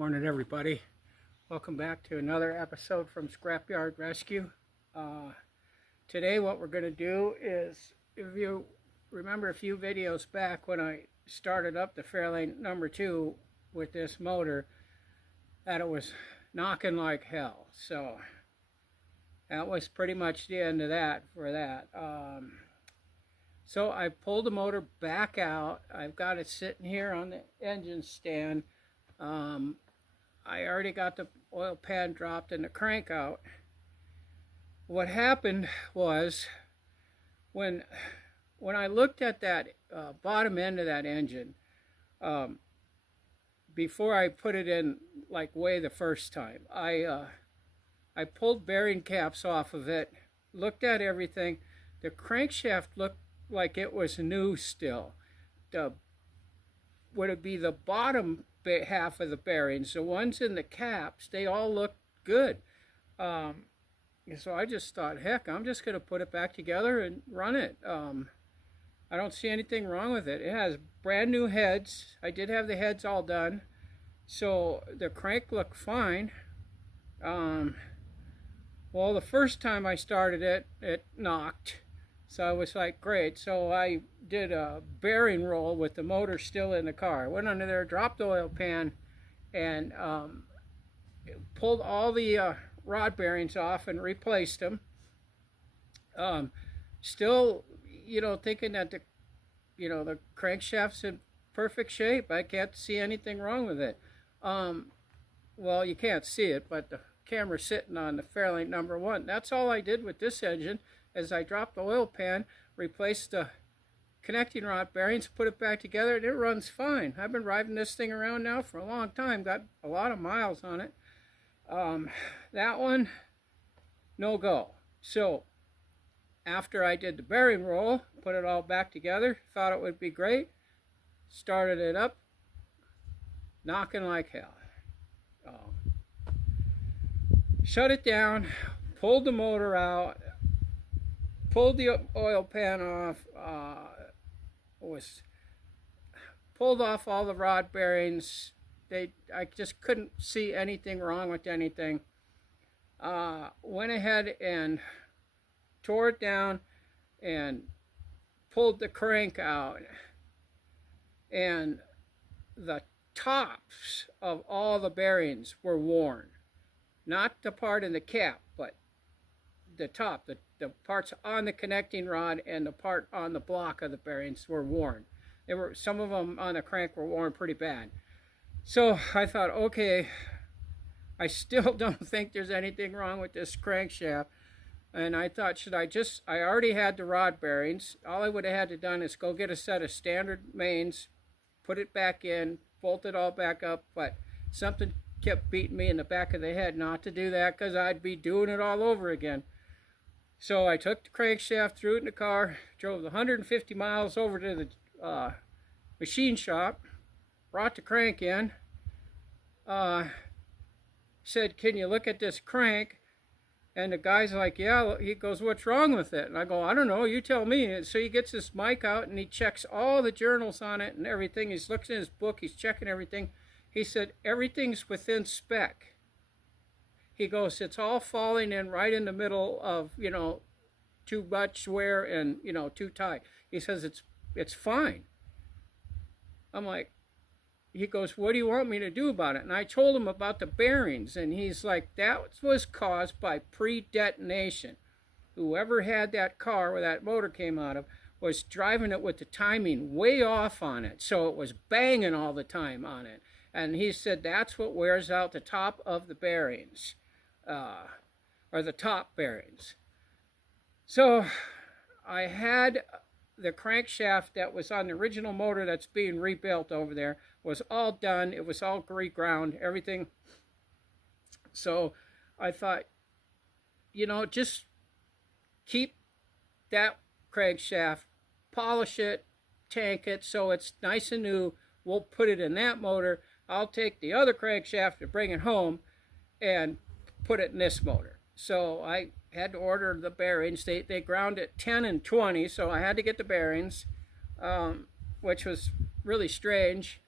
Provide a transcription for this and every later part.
Morning, everybody. Welcome back to another episode from Scrapyard Rescue. Today what we're going to do is, if you remember a few videos back when I started up the Fairlane number 2 with this motor, that it was knocking like hell. So that was pretty much the end of that for that. So I pulled the motor back out. I've got it sitting here on the engine stand. I already got the oil pan dropped and the crank out. What happened was when I looked at that bottom end of that engine, before I put it in like way the first time, I pulled bearing caps off of it, looked at everything. The crankshaft looked like it was new still. Would it be the bottom half of the bearings, the ones in the caps, they all look good. So I just thought, heck, I'm just going to put it back together and run it. I don't see anything wrong with it. It has brand new heads. I did have the heads all done, so the crank looked fine. Well, the first time I started it, it knocked. So I was like, great. So I did a bearing roll with the motor still in the car. I went under there, dropped the oil pan, and pulled all the rod bearings off and replaced them. Still, thinking that the crankshaft's in perfect shape. I can't see anything wrong with it. Well, you can't see it, but the camera's sitting on the Fairlane number 1. That's all I did with this engine. As I dropped the oil pan, replaced the connecting rod bearings, put it back together, and it runs fine. I've been riding this thing around now for a long time, got a lot of miles on it. That one, no go. So after I did the bearing roll, put it all back together, thought it would be great, started it up, knocking like hell. Shut it down, pulled the motor out, pulled the oil pan off, pulled off all the rod bearings. I just couldn't see anything wrong with anything. Went ahead and tore it down and pulled the crank out, and the tops of all the bearings were worn. Not the part in the cap, but the top, the parts on the connecting rod and the part on the block of the bearings were worn. Some of them on the crank were worn pretty bad. So I thought, okay, I still don't think there's anything wrong with this crankshaft. And I thought, I already had the rod bearings. All I would have had to done is go get a set of standard mains, put it back in, bolt it all back up, but something kept beating me in the back of the head not to do that, because I'd be doing it all over again. So I took the crankshaft, threw it in the car, drove 150 miles over to the machine shop, brought the crank in, said, can you look at this crank? And the guy's like, yeah. He goes, what's wrong with it? And I go, I don't know, you tell me. And so he gets his mic out and he checks all the journals on it and everything. He's looking at his book, he's checking everything. He said, everything's within spec. He goes, it's all falling in right in the middle of, too much wear and, too tight. He says, it's fine. I'm like, he goes, what do you want me to do about it? And I told him about the bearings, and he's like, that was caused by pre-detonation. Whoever had that car where that motor came out of was driving it with the timing way off on it, so it was banging all the time on it. And he said that's what wears out the top of the bearings, or the top bearings. So I had the crankshaft that was on the original motor that's being rebuilt over there was all done. It was all reground, everything. So I thought, just keep that crankshaft, polish it, tank it so it's nice and new. We'll put it in that motor. I'll take the other crankshaft and bring it home and put it in this motor. So I had to order the bearings. They ground at 10 and 20, so I had to get the bearings, which was really strange.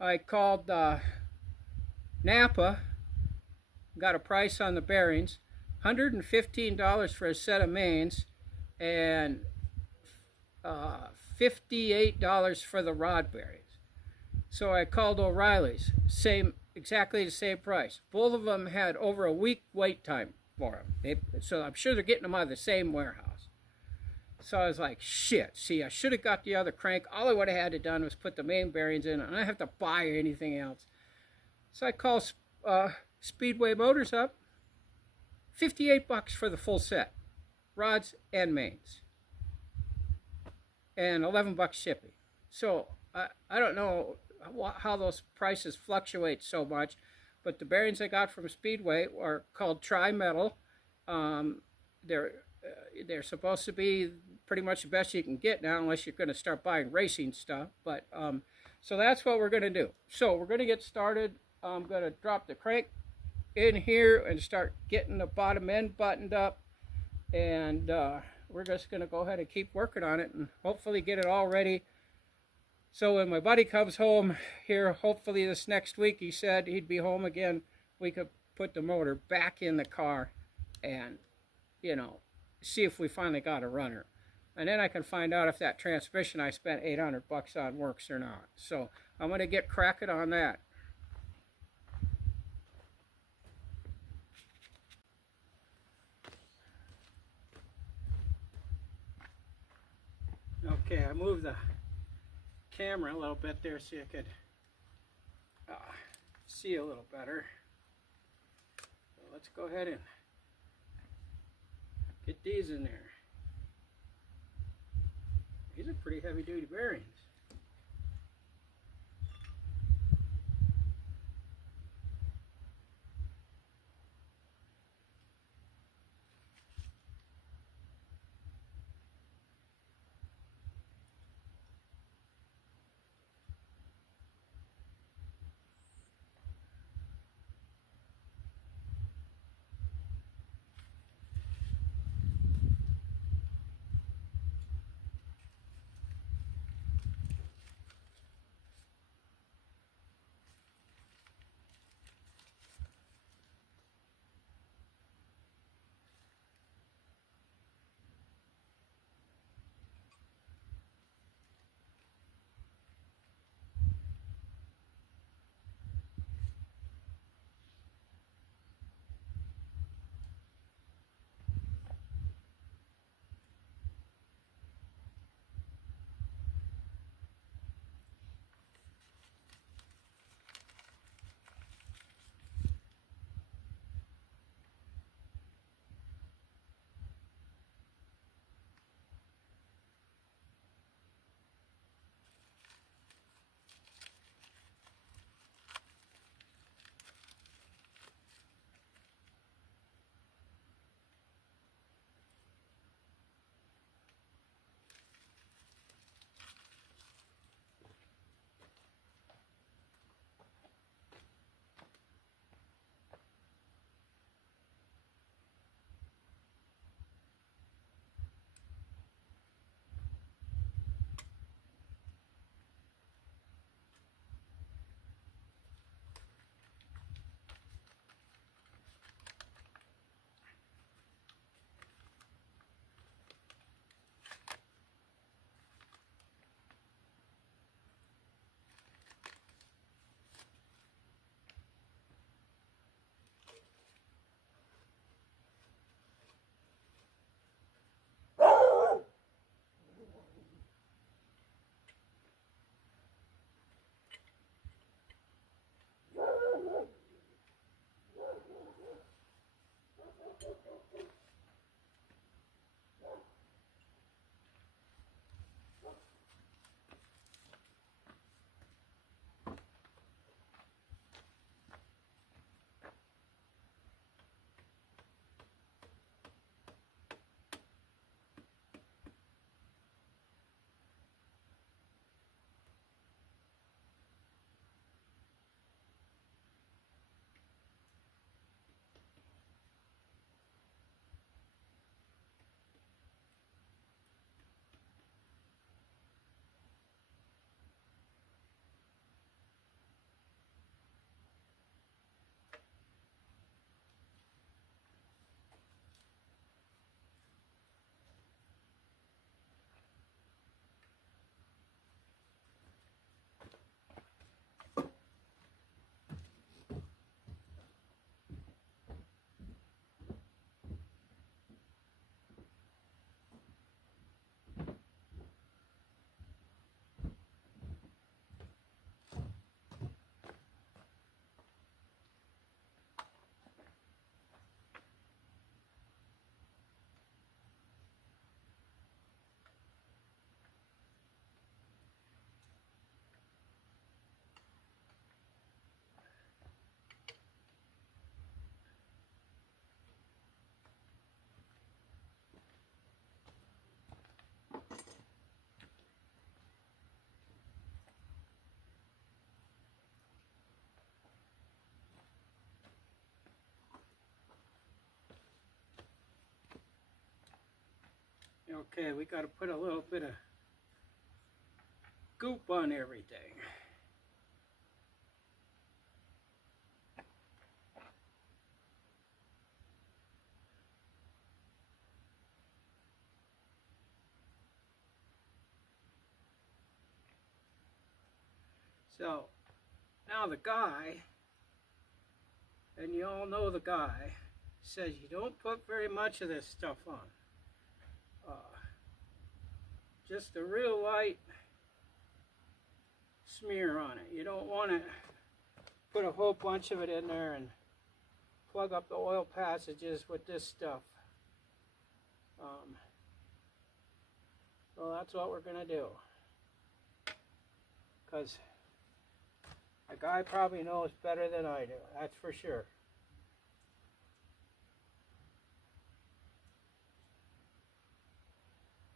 I called Napa got a price on the bearings, $115 for a set of mains, and $58 for the rod bearings. So I called O'Reilly's, exactly the same price. Both of them had over a week wait time for them. So I'm sure they're getting them out of the same warehouse. So I was like, shit, see, I should have got the other crank. All I would have had to done was put the main bearings in, and I didn't have to buy anything else. So I called Speedway Motors up, $58 for the full set, rods and mains, and $11 shipping. So I don't know how those prices fluctuate so much, but the bearings I got from Speedway are called tri-metal. They're supposed to be pretty much the best you can get now, unless you're going to start buying racing stuff. But so that's what we're going to do. So we're going to get started. I'm going to drop the crank in here and start getting the bottom end buttoned up, and we're just going to go ahead and keep working on it and hopefully get it all ready. So when my buddy comes home here, hopefully this next week, he said he'd be home again, we could put the motor back in the car and, you know, see if we finally got a runner. And then I can find out if that transmission I spent $800 on works or not. So I'm going to get cracking on that. Okay, I moved the camera a little bit there so you could see a little better. So let's go ahead and get these in there. These are pretty heavy duty bearings. Okay, we got to put a little bit of goop on everything. So now the guy, and you all know the guy, says you don't put very much of this stuff on. Just a real light smear on it. You don't want to put a whole bunch of it in there and plug up the oil passages with this stuff. So that's what we're going to do. Because the guy probably knows better than I do, that's for sure.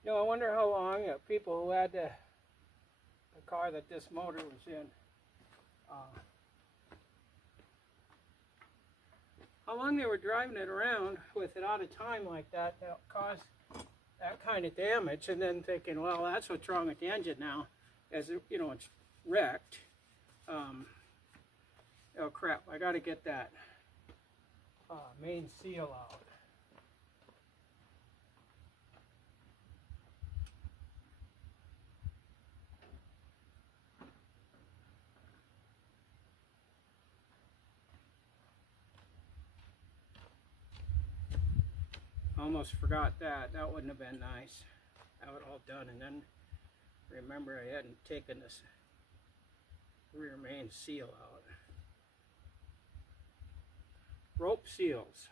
You know, I wonder how long people who had the car that this motor was in, how long they were driving it around with it out of time like that caused that kind of damage, and then thinking, well, that's what's wrong with the engine now, as you know, it's wrecked. Oh crap, I got to get that main seal out. Almost forgot that. That wouldn't have been nice. Have it all done, and then remember I hadn't taken this rear main seal out. Rope seals.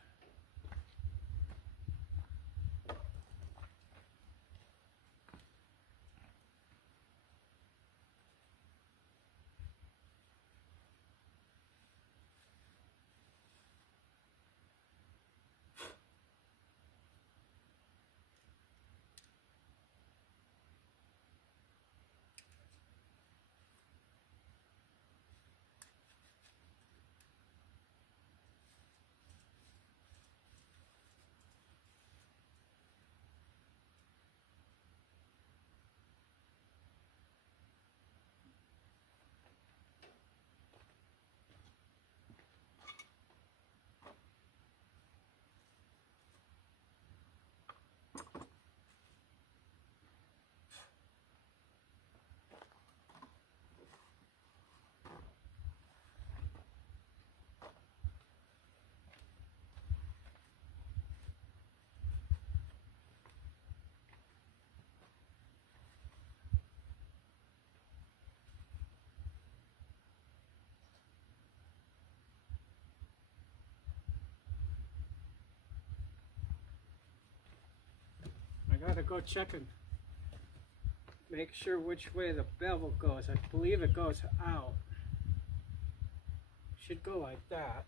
I gotta go check and make sure which way the bevel goes. I believe it goes out. Should go like that.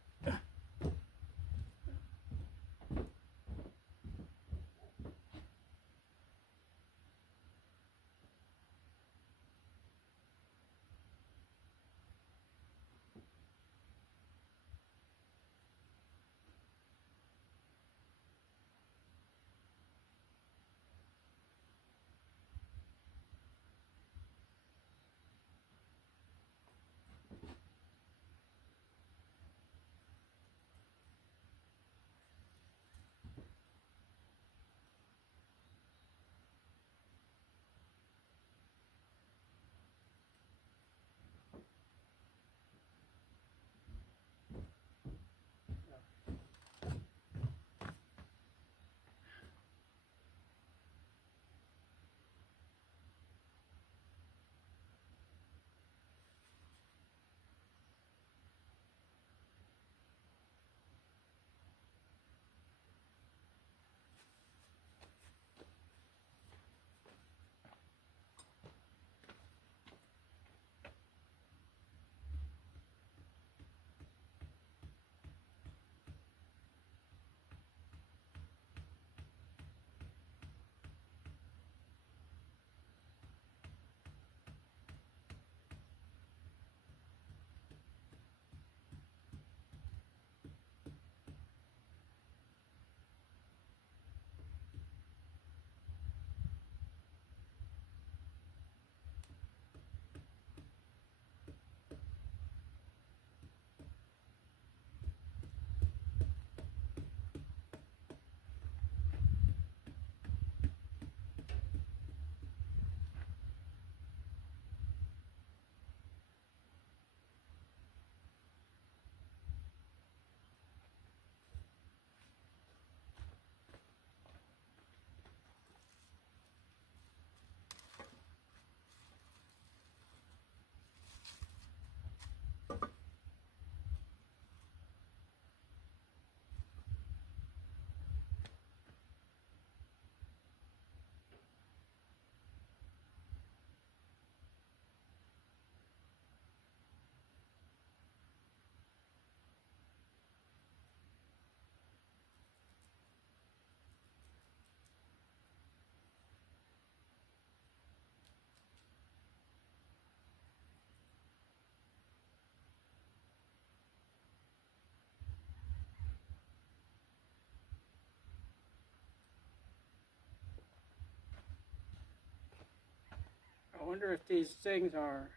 wonder if these things are...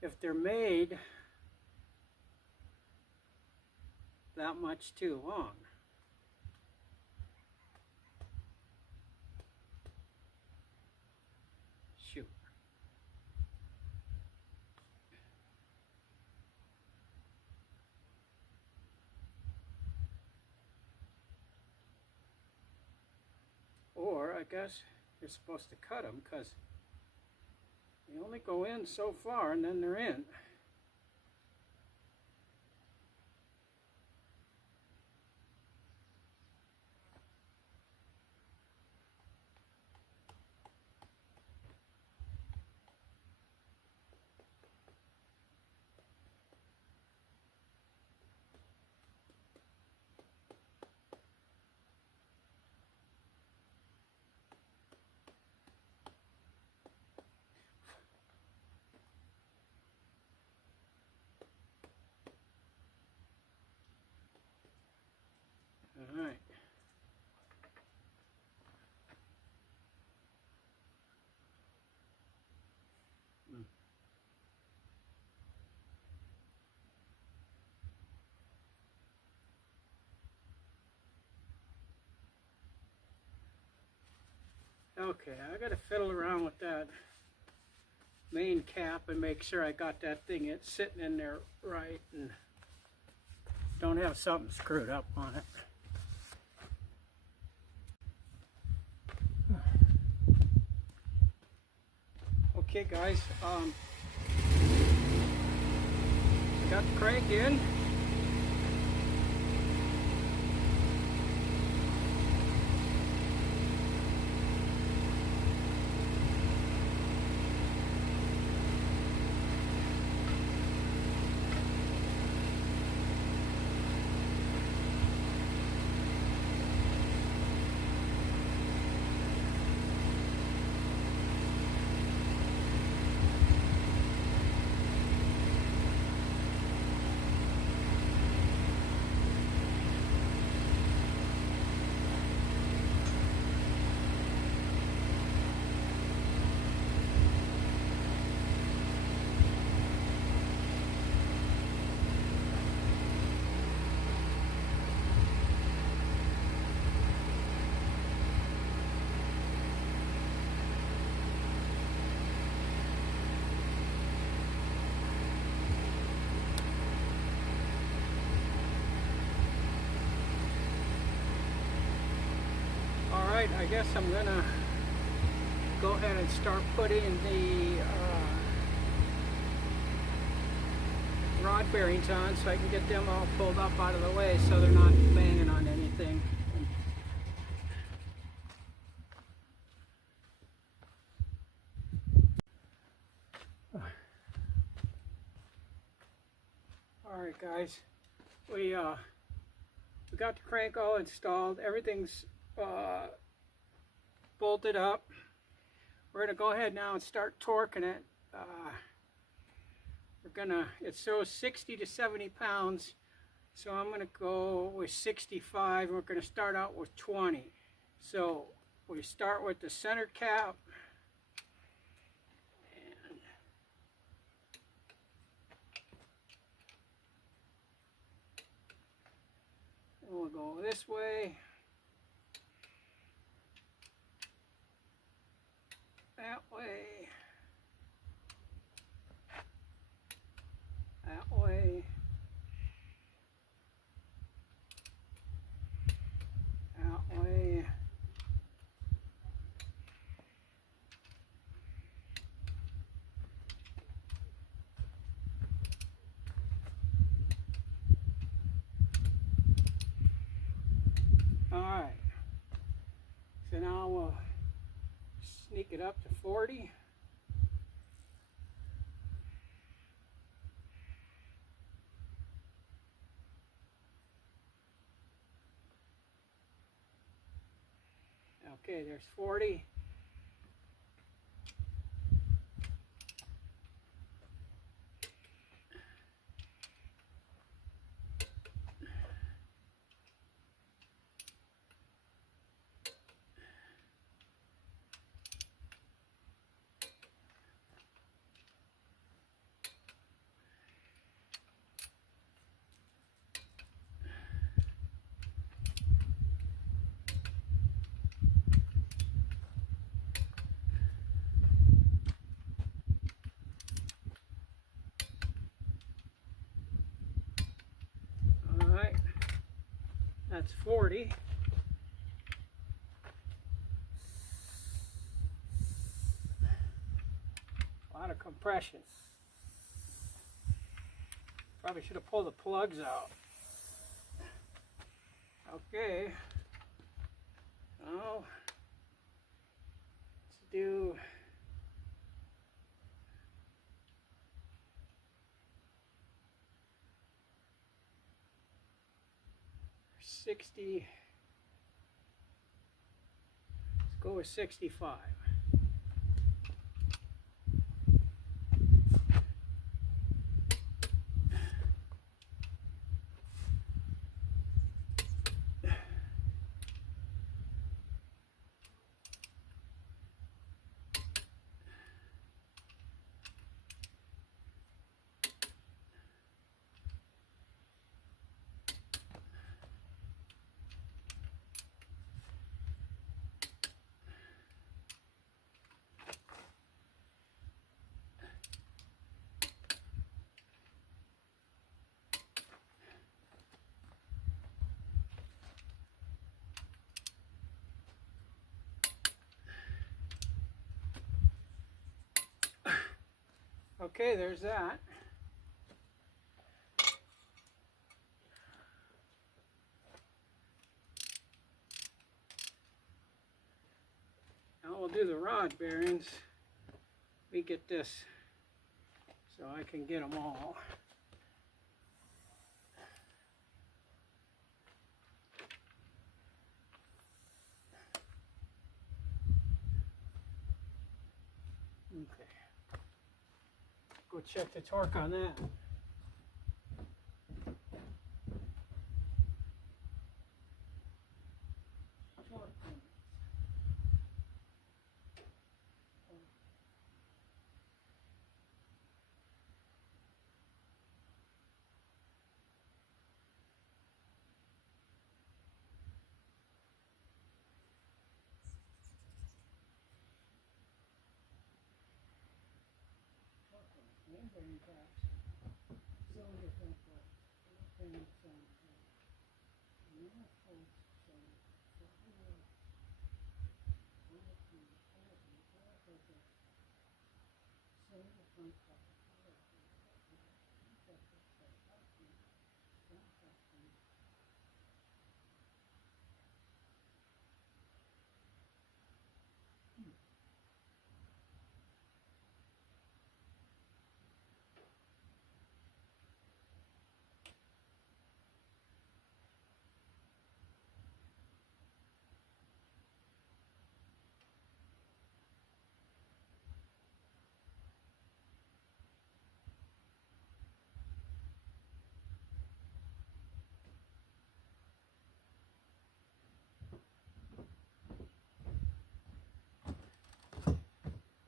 if they're made that much too long. Shoot. Or I guess you're supposed to cut them because they only go in so far and then they're in. All right. Okay, I gotta fiddle around with that main cap and make sure I got that thing sitting in there right and don't have something screwed up on it. Okay guys, I got the crank in. I guess I'm gonna go ahead and start putting the rod bearings on so I can get them all pulled up out of the way so they're not banging on anything. Alright guys, we got the crank all installed, everything's bolted up. We're going to go ahead now and start torquing it. It shows 60 to 70 pounds, so I'm going to go with 65. We're going to start out with 20. So we start with the center cap. And we'll go this way. That way, that way, that way, all right, so now we'll sneak it up to 40. Okay, there's 40. That's 40. A lot of compression. Probably should have pulled the plugs out. Okay. Now, let's do 60. Let's go with 65. Okay, there's that. Now we'll do the rod bearings. We get this so I can get them all. Okay. Go check the torque on that.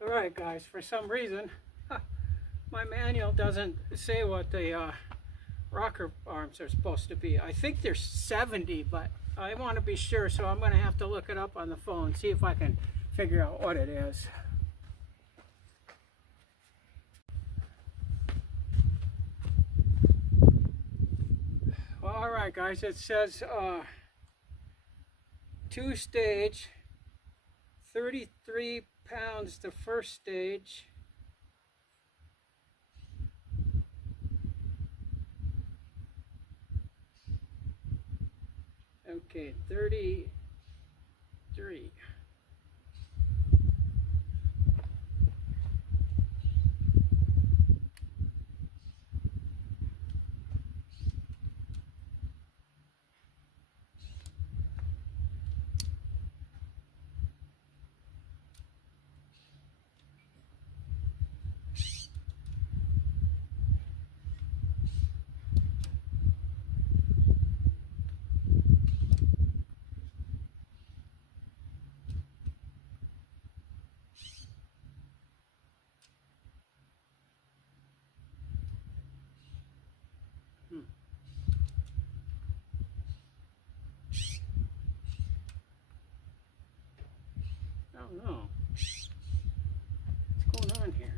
Alright guys, for some reason my manual doesn't say what the rocker arms are supposed to be. I think they're 70, but I want to be sure, so I'm going to have to look it up on the phone, see if I can figure out what it is. Well, alright guys, it says 2-stage, 33 pounds the first stage, okay, 33. I don't know. What's going on here?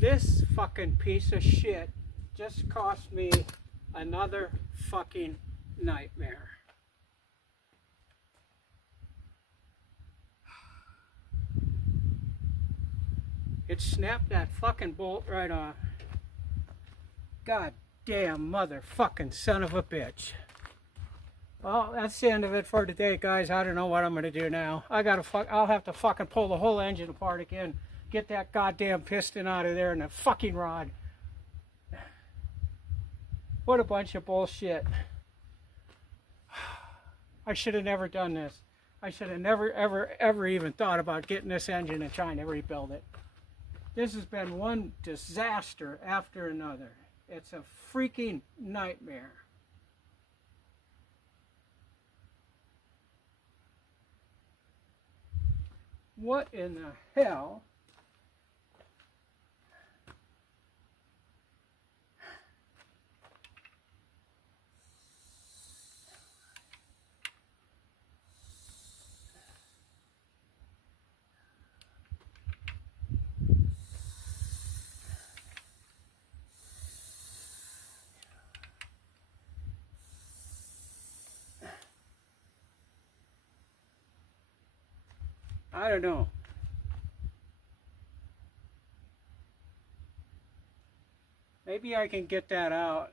This fucking piece of shit just cost me another fucking nightmare. It snapped that fucking bolt right off. God damn motherfucking son of a bitch. Well, that's the end of it for today, guys. I don't know what I'm gonna do now. I'll have to fucking pull the whole engine apart again. Get that goddamn piston out of there and the fucking rod. What a bunch of bullshit. I should have never done this. I should have never, ever even thought about getting this engine and trying to rebuild it. This has been one disaster after another. It's a freaking nightmare. What in the hell? I don't know. Maybe I can get that out.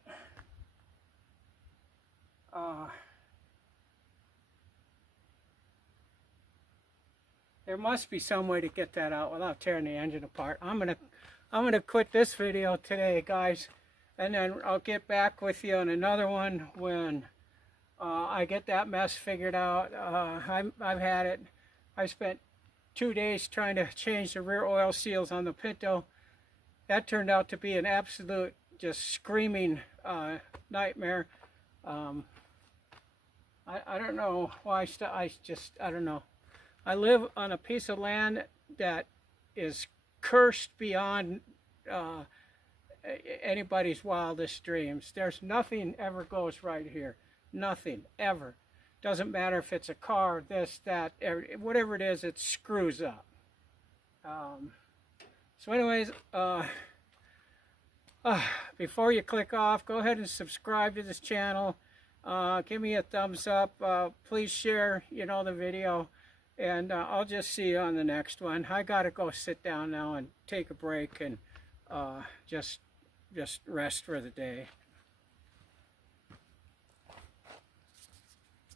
There must be some way to get that out without tearing the engine apart. I'm gonna quit this video today, guys, and then I'll get back with you on another one when I get that mess figured out. I've had it. I spent 2 days trying to change the rear oil seals on the Pinto. That turned out to be an absolute just screaming nightmare. I don't know why I don't know. I live on a piece of land that is cursed beyond anybody's wildest dreams. There's nothing ever goes right here. Nothing ever. Doesn't matter if it's a car, this, that, whatever it is, it screws up. So anyways, before you click off, go ahead and subscribe to this channel. Give me a thumbs up. Please share, the video. And I'll just see you on the next one. I gotta go sit down now and take a break and just rest for the day.